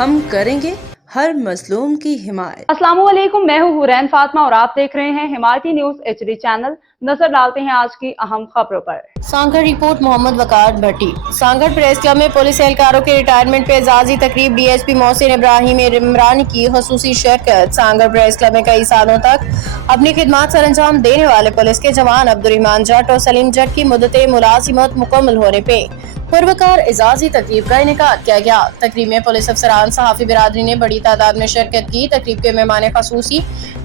ہم کریں گے ہر مظلوم کی حمایت۔ السلام علیکم، میں ہوں حورین فاطمہ اور آپ دیکھ رہے ہیں حمایتی نیوز HD چینل۔ نظر ڈالتے ہیں آج کی اہم خبروں پر۔ سانگڑ رپورٹ محمد وقار بھٹی۔ سانگڑ پریس کلب میں پولیس اہلکاروں کے ریٹائرمنٹ پہ اعزازی تقریب، DSP محسن ابراہیم عمرانی کی خصوصی شرکت۔ سانگڑ پریس کلب میں کئی سالوں تک اپنی خدمات سر انجام دینے والے پولیس کے جوان عبدالرحمان جٹ اور سلیم جٹ کی مدت ملازمت مکمل ہونے پہ پروقار اعزازی تقریب کا انعقاد کیا گیا۔ تقریب میں پولیس افسران، صحافی برادری نے بڑی تعداد میں شرکت کی۔ تقریب کے مہمان خصوصی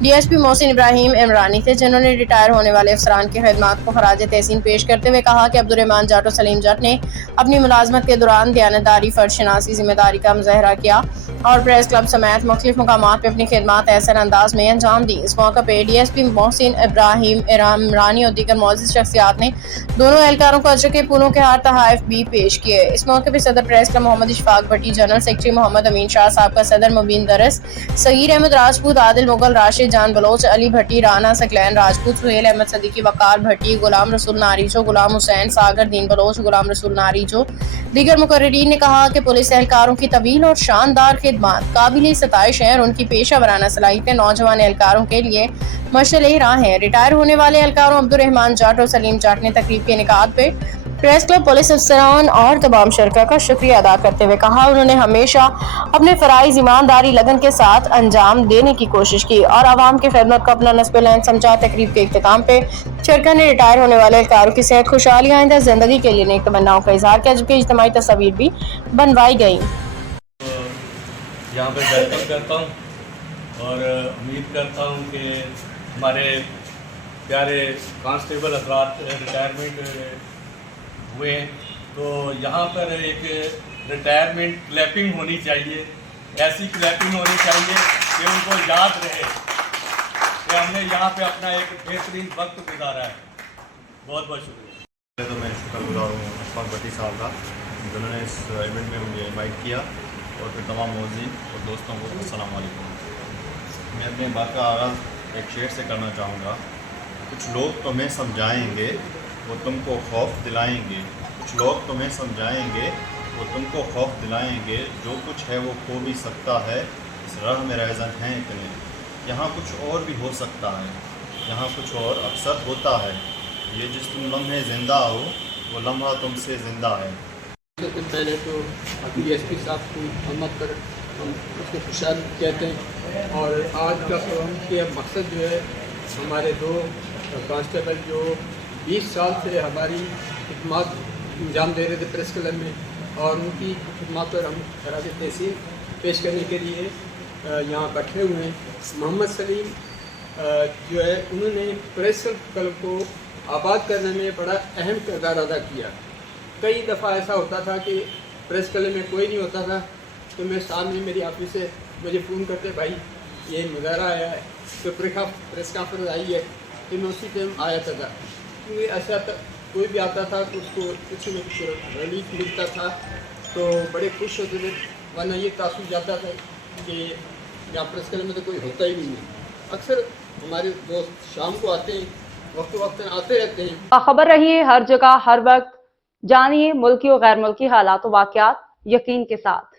DSP محسن ابراہیم عمرانی تھے، جنہوں نے ریٹائر ہونے والے افسران کی خدمات کو خراج تحسین پیش کرتے ہوئے کہا کہ عبدالرحمان جٹ اور سلیم جٹ نے اپنی ملازمت کے دوران دیانتداری، فرض شناسی، ذمہ داری کا مظاہرہ کیا اور پریس کلب سمیت مختلف مقامات پہ اپنی خدمات احسن انداز میں انجام دی۔ اس موقع پہ DSP محسن ابراہیم عمرانی اور دیگر معزز شخصیات نے دونوں اہلکاروں کو اجر کے پھولوں کے ہار تحائف بھی پیش کیے۔ اس موقع پہ صدر پریس کلب محمد اشفاق بھٹی، جنرل سیکرٹری محمد امین شاہ صاحب کا صدر مبین درس، صغیر احمد راجپوت، عادل مغل، راشد جان بلوچ، علی بھٹی، رانا ثقلین راجپوت، سہیل احمد صدیقی، وقار بھٹی، غلام رسول ناریجو، غلام حسین، ساگر دین بلوچ، غلام رسول ناریجو، دیگر مقررین نے کہا کہ پولیس اہلکاروں کی طویل اور شاندار خدمات قابل ستائش ہیں اور ان کی پیشہ ورانہ صلاحیتیں نوجوان اہلکاروں کے لیے مشعل راہ ہیں۔ ریٹائر ہونے والے اہلکاروں عبدالرحمان جٹ اور سلیم جٹ نے تقریب کے انعقاد پہ پریس کلب، پولیس افسران اور تمام شرکاء کا شکریہ ادا کرتے ہوئے کہا انہوں نے ہمیشہ اپنے فرائض ایمانداری، لگن کے ساتھ انجام دینے کی کوشش کی اور عوام کی خدمت کو اپنا نصب العین سمجھا۔ تقریب کے اختتام پہ شرکاء نے ریٹائر ہونے والے اہلکاروں کی صحت، خوشحالی، آئندہ زندگی کے لیے نیک تمناؤں کا اظہار کیا، جبکہ اجتماعی تصاویر بھی بنوائی گئیں۔ یہاں پہ ویلکم کرتا ہوں اور امید کرتا ہوں کہ ہمارے پیارے کانسٹیبل حضرات ریٹائرمنٹ ہوئے ہیں تو یہاں پر ایک ریٹائرمنٹ کلیپنگ ہونی چاہیے، ایسی کلیپنگ ہونی چاہیے کہ ان کو یاد رہے کہ ہم نے یہاں پہ اپنا ایک بہترین وقت گزارا ہے۔ بہت بہت شکریہ۔ تو میں شکر گزار ہوں اشفاق بھٹی صاحب کا، جنہوں نے اس ایونٹ میں مجھے انوائٹ کیا، اور پھر تمام موزین اور دوستوں کو السلام علیکم۔ میں اپنے بات کا آغاز ایک شعر سے کرنا چاہوں گا۔ کچھ لوگ تمہیں سمجھائیں گے وہ تم کو خوف دلائیں گے، کچھ لوگ تمہیں سمجھائیں گے وہ تم کو خوف دلائیں گے، جو کچھ ہے وہ کھو بھی سکتا ہے، اس راہ میں رہزن ہیں اتنے، یہاں کچھ اور بھی ہو سکتا ہے، یہاں کچھ اور اکثر ہوتا ہے، یہ جس تم لمحے زندہ ہو وہ لمحہ تم سے زندہ ہے۔ سب سے پہلے تو DSP صاحب کو محمد پر ہم اس کو خوشحال کہتے ہیں، اور آج کا پروگرام کے مقصد جو ہے ہمارے دو کانسٹیبل جو 20 سال سے ہماری خدمات انجام دے رہے تھے پریس کلب میں، اور ان کی خدمات پر ہم خراج تحسین پیش کرنے کے لیے یہاں بیٹھے ہوئے ہیں۔ محمد سلیم جو ہے انہوں نے پریس کلب کو آباد کرنے میں بڑا اہم کردار ادا کیا۔ کئی دفعہ ایسا ہوتا تھا کہ پریس کلب میں کوئی نہیں ہوتا تھا تو میں سامنے میری آفس سے مجھے فون کرتے، بھائی یہ مظاہرہ آیا ہے تو پریس کانفرنس آئی ہے، تو میں اسی ٹائم آیا تھا کیونکہ ایسا کوئی بھی آتا تھا تو اس کو کچھ نہ کچھ ریلیف ملتا تھا تو بڑے خوش ہوتے تھے، ورنہ یہ تاثر جاتا تھا کہ یہاں پریس کلب میں تو کوئی ہوتا ہی نہیں ہے۔ اکثر ہمارے دوست شام کو آتے ہیں، وقت آتے رہتے ہیں۔ باخبر رہیے ہر جگہ ہر وقت، جانیے ملکی و غیر ملکی حالات و واقعات یقین کے ساتھ۔